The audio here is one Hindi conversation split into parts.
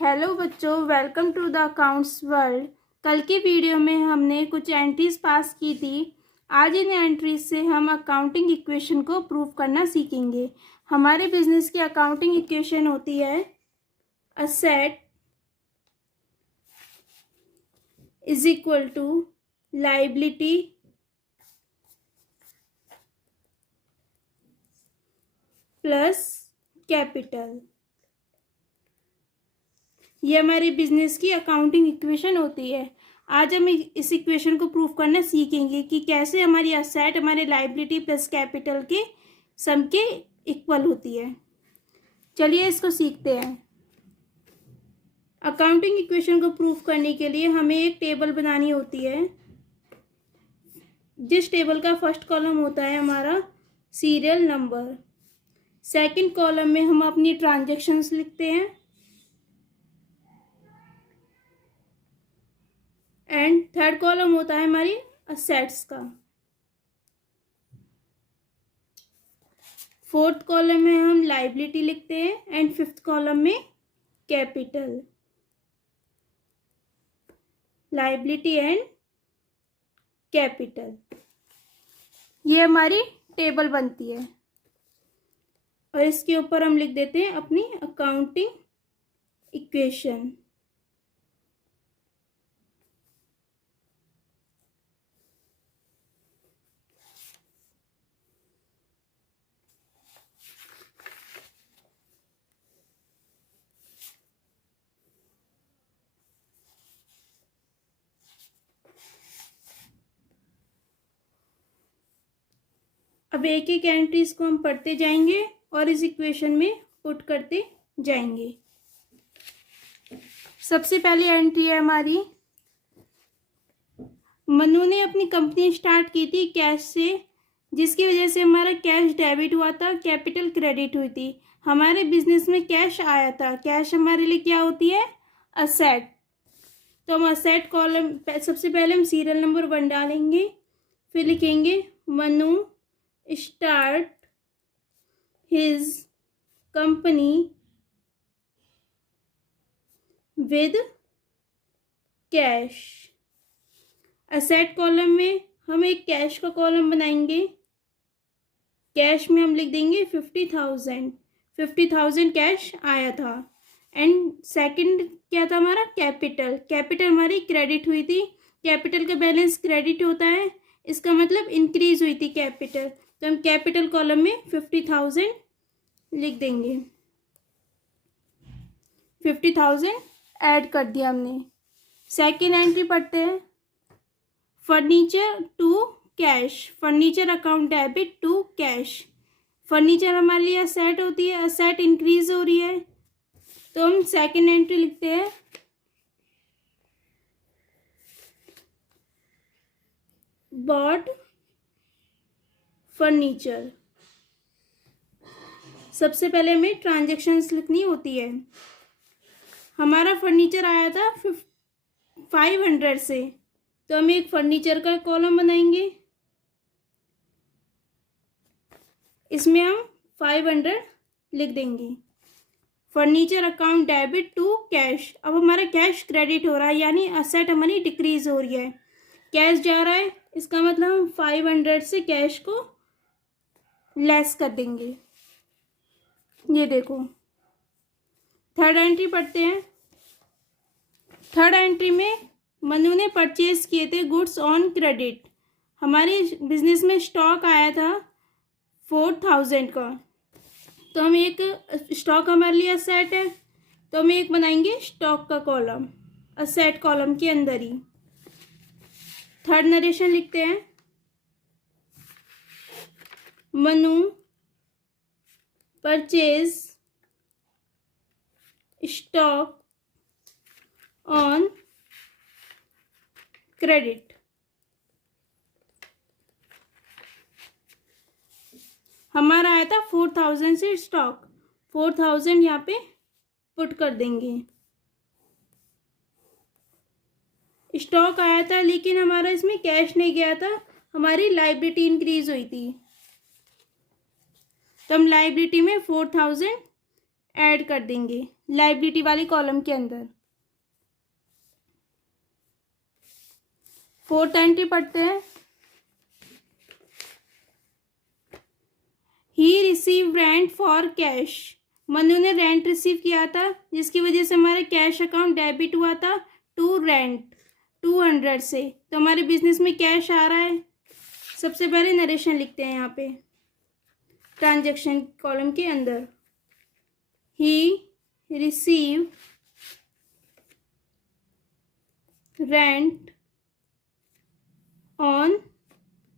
हेलो बच्चों, welcome to the accounts world. कल की वीडियो में हमने कुछ एंट्रीज पास की थी। आज इन एंट्रीज से हम अकाउंटिंग इक्वेशन को प्रूव करना सीखेंगे। हमारे बिजनेस की अकाउंटिंग इक्वेशन होती है asset is equal to liability plus capital. ये हमारे बिजनेस की अकाउंटिंग इक्वेशन होती है। आज हम इस इक्वेशन को प्रूव करना सीखेंगे कि कैसे हमारी असेट हमारे लायबिलिटी प्लस कैपिटल के सम के इक्वल होती है। चलिए इसको सीखते हैं। अकाउंटिंग इक्वेशन को प्रूव करने के लिए हमें एक टेबल बनानी होती है, जिस टेबल का फर्स्ट कॉलम होता है हमारा सीरियल नंबर। सेकंड कॉलम में हम अपनी ट्रांजैक्शंस लिखते हैं एंड थर्ड कॉलम होता है हमारी असेट्स का। फोर्थ कॉलम में हम लायबिलिटी लिखते हैं एंड फिफ्थ कॉलम में कैपिटल, लायबिलिटी एंड कैपिटल। ये हमारी टेबल बनती है और इसके ऊपर हम लिख देते हैं अपनी अकाउंटिंग इक्वेशन। अब एक एक एंट्रीज को हम पढ़ते जाएंगे और इस इक्वेशन में पुट करते जाएंगे। सबसे पहली एंट्री है हमारी, मनु ने अपनी कंपनी स्टार्ट की थी कैश से, जिसकी वजह से हमारा कैश डेबिट हुआ था, कैपिटल क्रेडिट हुई थी। हमारे बिजनेस में कैश आया था। कैश हमारे लिए क्या होती है? असेट। तो हम असेट कॉलम सबसे पहले हम सीरियल नंबर 1 डालेंगे, फिर लिखेंगे Manu start his company with cash। Asset column में हम एक कैश का कॉलम बनाएंगे। कैश में हम लिख देंगे 50,000 कैश आया था। एंड सेकंड क्या था हमारा? कैपिटल। कैपिटल हमारी क्रेडिट हुई थी। कैपिटल का बैलेंस क्रेडिट होता है, इसका मतलब इंक्रीज हुई थी कैपिटल। तो हम कैपिटल कॉलम में 50,000 लिख देंगे। 50,000 ऐड कर दिया हमने। सेकेंड एंट्री पढ़ते हैं, furniture to cash. Furniture account debit to cash. Furniture हमारे लिए असेट होती है, असेट इंक्रीज हो रही है, तो हम सेकेंड एंट्री लिखते हैं बॉट फर्नीचर। सबसे पहले हमें ट्रांजैक्शंस लिखनी होती है। हमारा फर्नीचर आया था 500 से, तो हम एक फर्नीचर का कॉलम बनाएंगे, इसमें हम 500 लिख देंगे। Furniture account debit to cash. अब हमारा कैश क्रेडिट हो रहा है, यानी असेट हमारी डिक्रीज हो रही है। कैश जा रहा है, इसका मतलब हम 500 से कैश को लेस कर देंगे। ये देखो। थर्ड एंट्री पढ़ते हैं। थर्ड एंट्री में मनु ने परचेज किए थे गुड्स ऑन क्रेडिट। हमारे बिजनेस में स्टॉक आया था 4,000 का, तो हम एक स्टॉक हमारे लिए असेट है, तो हम एक बनाएंगे स्टॉक का कॉलम असेट कॉलम के अंदर ही। थर्ड नरेशन लिखते हैं Manu purchase stock on credit. हमारा आया था 4,000 से स्टॉक, 4,000 यहाँ पे पुट कर देंगे। स्टॉक आया था लेकिन हमारा इसमें कैश नहीं गया था, हमारी लायबिलिटी इंक्रीज हुई थी, तो हम लायबिलिटी में 4,000 ऐड कर देंगे लाइबिलिटी वाले कॉलम के अंदर। फोर्थ एंट्री पढ़ते हैं। He receive rent for cash. Manu ने रेंट रिसीव किया था, जिसकी वजह से हमारा कैश अकाउंट डेबिट हुआ था टू रेंट 200 से। तो हमारे बिजनेस में कैश आ रहा है। सबसे पहले नरेशन लिखते हैं यहाँ पे ट्रांजैक्शन कॉलम के अंदर। He receive rent on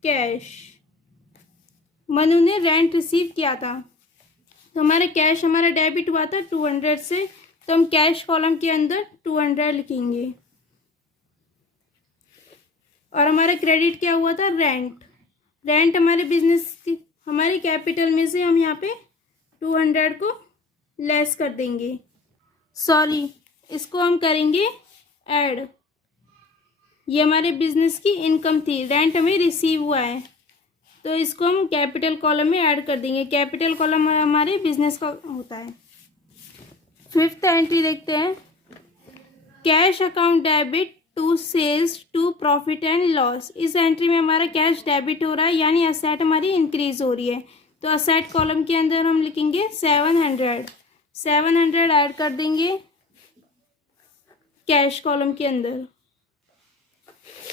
cash. Manu ने रेंट रिसीव किया था, तो हमारा कैश हमारा डेबिट हुआ था 200 से। तो हम कैश कॉलम के अंदर 200 लिखेंगे। और हमारा क्रेडिट क्या हुआ था? रेंट। रेंट हमारे बिजनेस की हमारी कैपिटल में से हम यहाँ पे 200 को लेस कर देंगे। सॉरी, इसको हम करेंगे ऐड। ये हमारे बिजनेस की इनकम थी, रेंट हमें रिसीव हुआ है, तो इसको हम कैपिटल कॉलम में ऐड कर देंगे। कैपिटल कॉलम हमारे बिजनेस का होता है। फिफ्थ एंट्री देखते हैं। Cash account debit to sales to profit and loss. इस एंट्री में हमारा कैश डेबिट हो रहा है, यानी असेट हमारी इंक्रीज हो रही है। तो असेट कॉलम के अंदर हम लिखेंगे 700 ऐड कर देंगे कैश कॉलम के अंदर।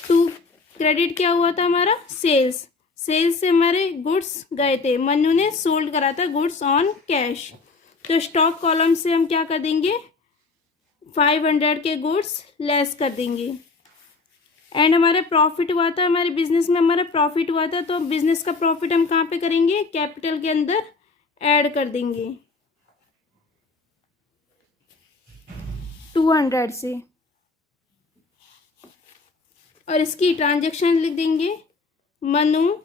टू क्रेडिट क्या हुआ था हमारा? सेल्स। सेल्स से हमारे गुड्स गए थे, मनु ने सोल्ड करा था गुड्स ऑन कैश। तो स्टॉक कॉलम से हम क्या कर देंगे? 500 के गुड्स लेस कर देंगे। एंड हमारे प्रॉफिट हुआ था, हमारे बिजनेस में हमारा प्रॉफिट हुआ था, तो बिजनेस का प्रॉफिट हम कहाँ पे करेंगे? कैपिटल के अंदर ऐड कर देंगे 200 से। और इसकी ट्रांजैक्शन लिख देंगे। Manu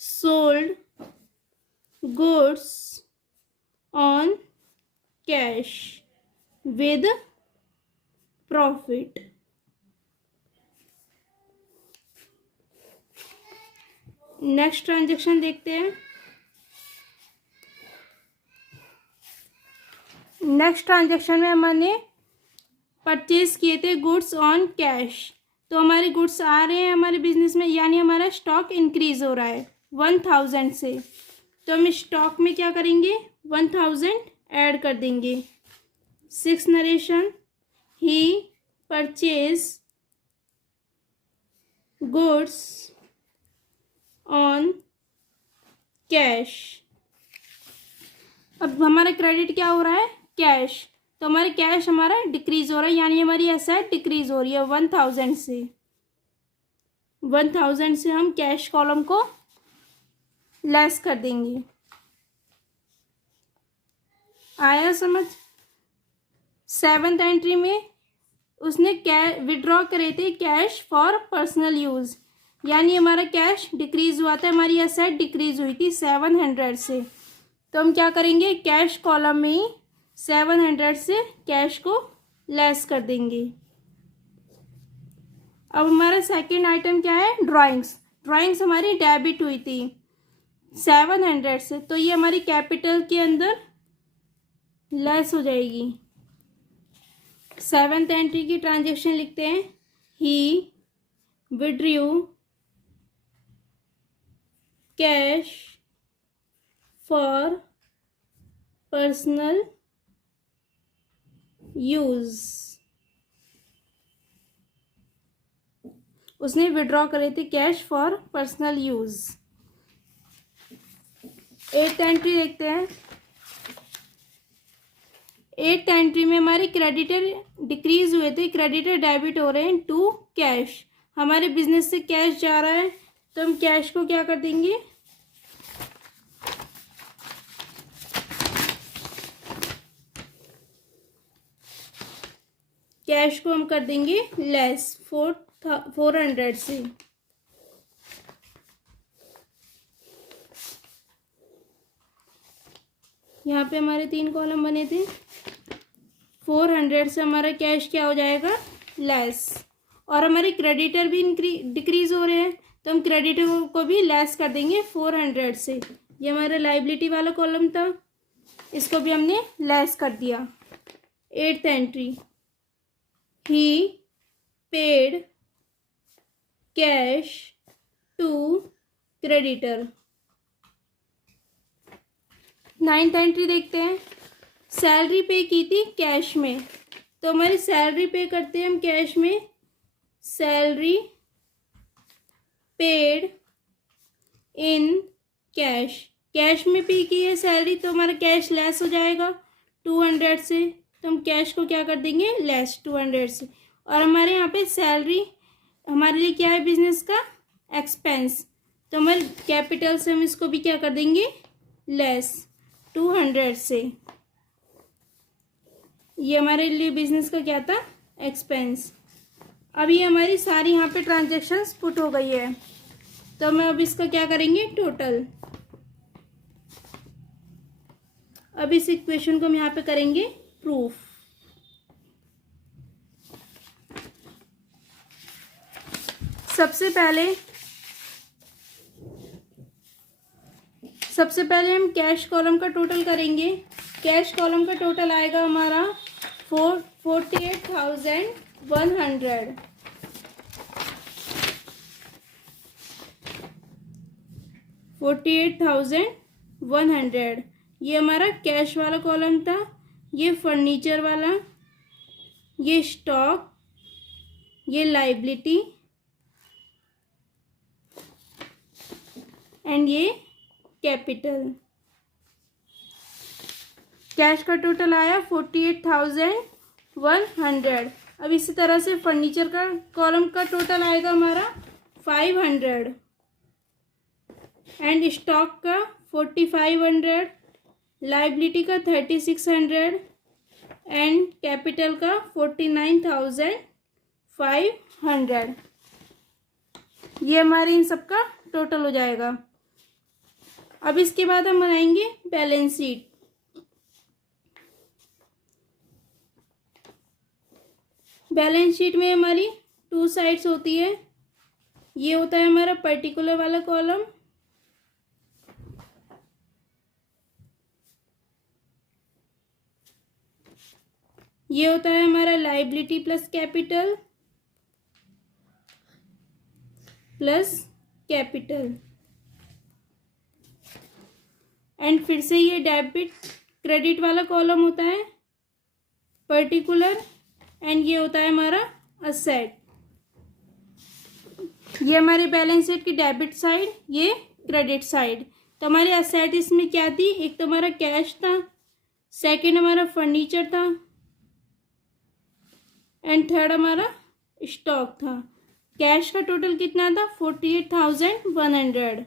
sold goods on cash with profit. Next transaction देखते हैं। नेक्स्ट ट्रांजैक्शन में हमने परचेज किए थे गुड्स ऑन कैश। तो हमारे गुड्स आ रहे हैं हमारे बिजनेस में, यानी हमारा स्टॉक इंक्रीज हो रहा है 1000 से। तो हम स्टॉक में क्या करेंगे? 1000 ऐड कर देंगे। 6 narration. He purchase goods on cash. अब हमारा क्रेडिट क्या हो रहा है? कैश। तो हमारे कैश हमारा डिक्रीज हो रहा है, यानी हमारी एसेट डिक्रीज हो रही है 1000 से। 1000 से हम कैश कॉलम को लेस कर देंगे। आया समझ? 7th एंट्री में उसने विड्रॉ करे थे कैश फॉर पर्सनल यूज, यानी हमारा कैश डिक्रीज हुआ था, हमारी एसेट डिक्रीज हुई थी 700 से। तो हम क्या करेंगे? कैश कॉलम में ही 700 से कैश को लेस कर देंगे। अब हमारा सेकंड आइटम क्या है? ड्राइंग्स। ड्राइंग्स हमारी डेबिट हुई थी 700 से, तो ये हमारी कैपिटल के अंदर लेस हो जाएगी। 7th एंट्री की ट्रांजैक्शन लिखते हैं। ही withdrew cash for personal use. उसने विड्रॉ करे थे cash for personal use. 8th entry देखते हैं। 8th एंट्री में हमारे क्रेडिटर डिक्रीज हुए थे, क्रेडिटर डेबिट हो रहे हैं टू कैश। हमारे बिजनेस से कैश जा रहा है, तो हम कैश को क्या कर देंगे? कैश को हम कर देंगे लेस 400 से। यहाँ पे हमारे 3 कॉलम बने थे। 400 से हमारा कैश क्या हो जाएगा? लेस। और हमारे क्रेडिटर भी डिक्रीज हो रहे हैं, तो हम क्रेडिटर को भी लेस कर देंगे 400 से। ये हमारा लाइबिलिटी वाला कॉलम था। इसको भी हमने लेस कर दिया। 8th entry, he paid cash to creditor. 9th entry देखते हैं, सैलरी पे की थी कैश में, तो हमारी सैलरी पे करते हैं हम कैश में। Salary paid in cash, cash में पे की है सैलरी, तो हमारा कैश लेस हो जाएगा 200 से, तो हम कैश को क्या कर देंगे, लेस 200 से। और हमारे यहाँ पे सैलरी हमारे लिए क्या है, बिजनेस का एक्सपेंस, तो हमारे कैपिटल से हम इसको भी क्या कर देंगे, लेस 200 से। ये हमारे लिए बिजनेस का क्या था, एक्सपेंस। अब ये हमारी सारी यहाँ पे ट्रांजेक्शन्स पुट हो गई है, तो हम अब इसका क्या करेंगे, टोटल। अब इस इक्वेशन को हम यहाँ पे करेंगे प्रूफ। सबसे पहले हम कैश कॉलम का टोटल करेंगे। कैश कॉलम का टोटल आएगा हमारा 48,100। 48,100 ये हमारा कैश वाला कॉलम था। ये फर्नीचर वाला, ये स्टॉक, ये लाइबिलिटी एंड ये कैपिटल। कैश का टोटल आया 48,100। अब इसी तरह से फर्नीचर का कॉलम का टोटल आएगा हमारा 500 एंड स्टॉक का 4500, लाइबिलिटी का 3600 एंड कैपिटल का 49,500। ये हमारे इन सब का टोटल हो जाएगा। अब इसके बाद हम बनाएंगे बैलेंस शीट। बैलेंस शीट में हमारी 2 साइड्स होती है। ये होता है हमारा पर्टिकुलर वाला कॉलम, ये होता है हमारा लाइबिलिटी प्लस कैपिटल एंड फिर से ये डेबिट क्रेडिट वाला कॉलम होता है पर्टिकुलर, एंड ये होता है हमारा असेट। ये हमारे बैलेंस शीट की डेबिट साइड, ये क्रेडिट साइड। तो हमारे असेट इसमें क्या थी, एक तो हमारा कैश था, सेकंड हमारा फर्नीचर था एंड थर्ड हमारा स्टॉक था। कैश का टोटल कितना था, 48,100।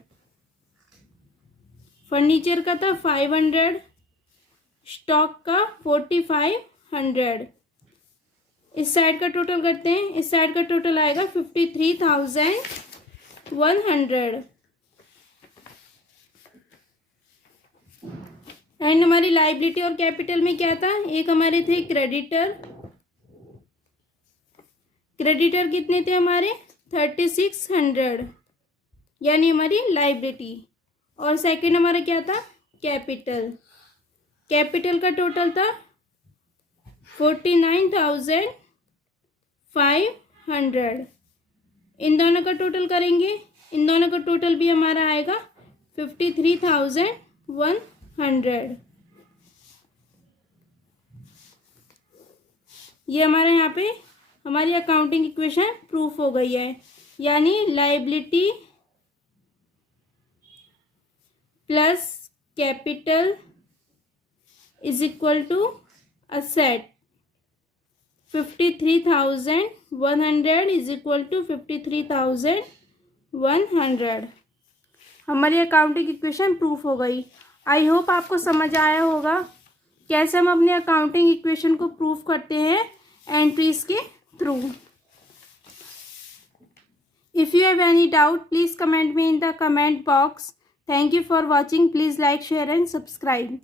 फर्नीचर का था 500, स्टॉक का 4500। इस साइड का टोटल करते हैं। इस साइड का टोटल आएगा 53,100 एंड हमारी लाइबिलिटी और कैपिटल में क्या था, एक हमारे थे क्रेडिटर कितने थे हमारे 3600 यानी हमारी लाइबिलिटी, और सेकंड हमारा क्या था, कैपिटल का टोटल था 49,500। इन दोनों का टोटल करेंगे, इन दोनों का टोटल भी हमारा आएगा 53,100। ये हमारे यहाँ पे हमारी अकाउंटिंग इक्वेशन प्रूफ हो गई है, यानी liability plus capital is equal to asset. 53,100 is equal to 53,100। हमारी अकाउंटिंग इक्वेशन प्रूफ हो गई। आई होप आपको समझ आया होगा कैसे हम अपने अकाउंटिंग इक्वेशन को प्रूफ करते हैं एंट्रीज के through. If you have any doubt please comment me in the comment box. Thank you for watching. Please like, share and subscribe.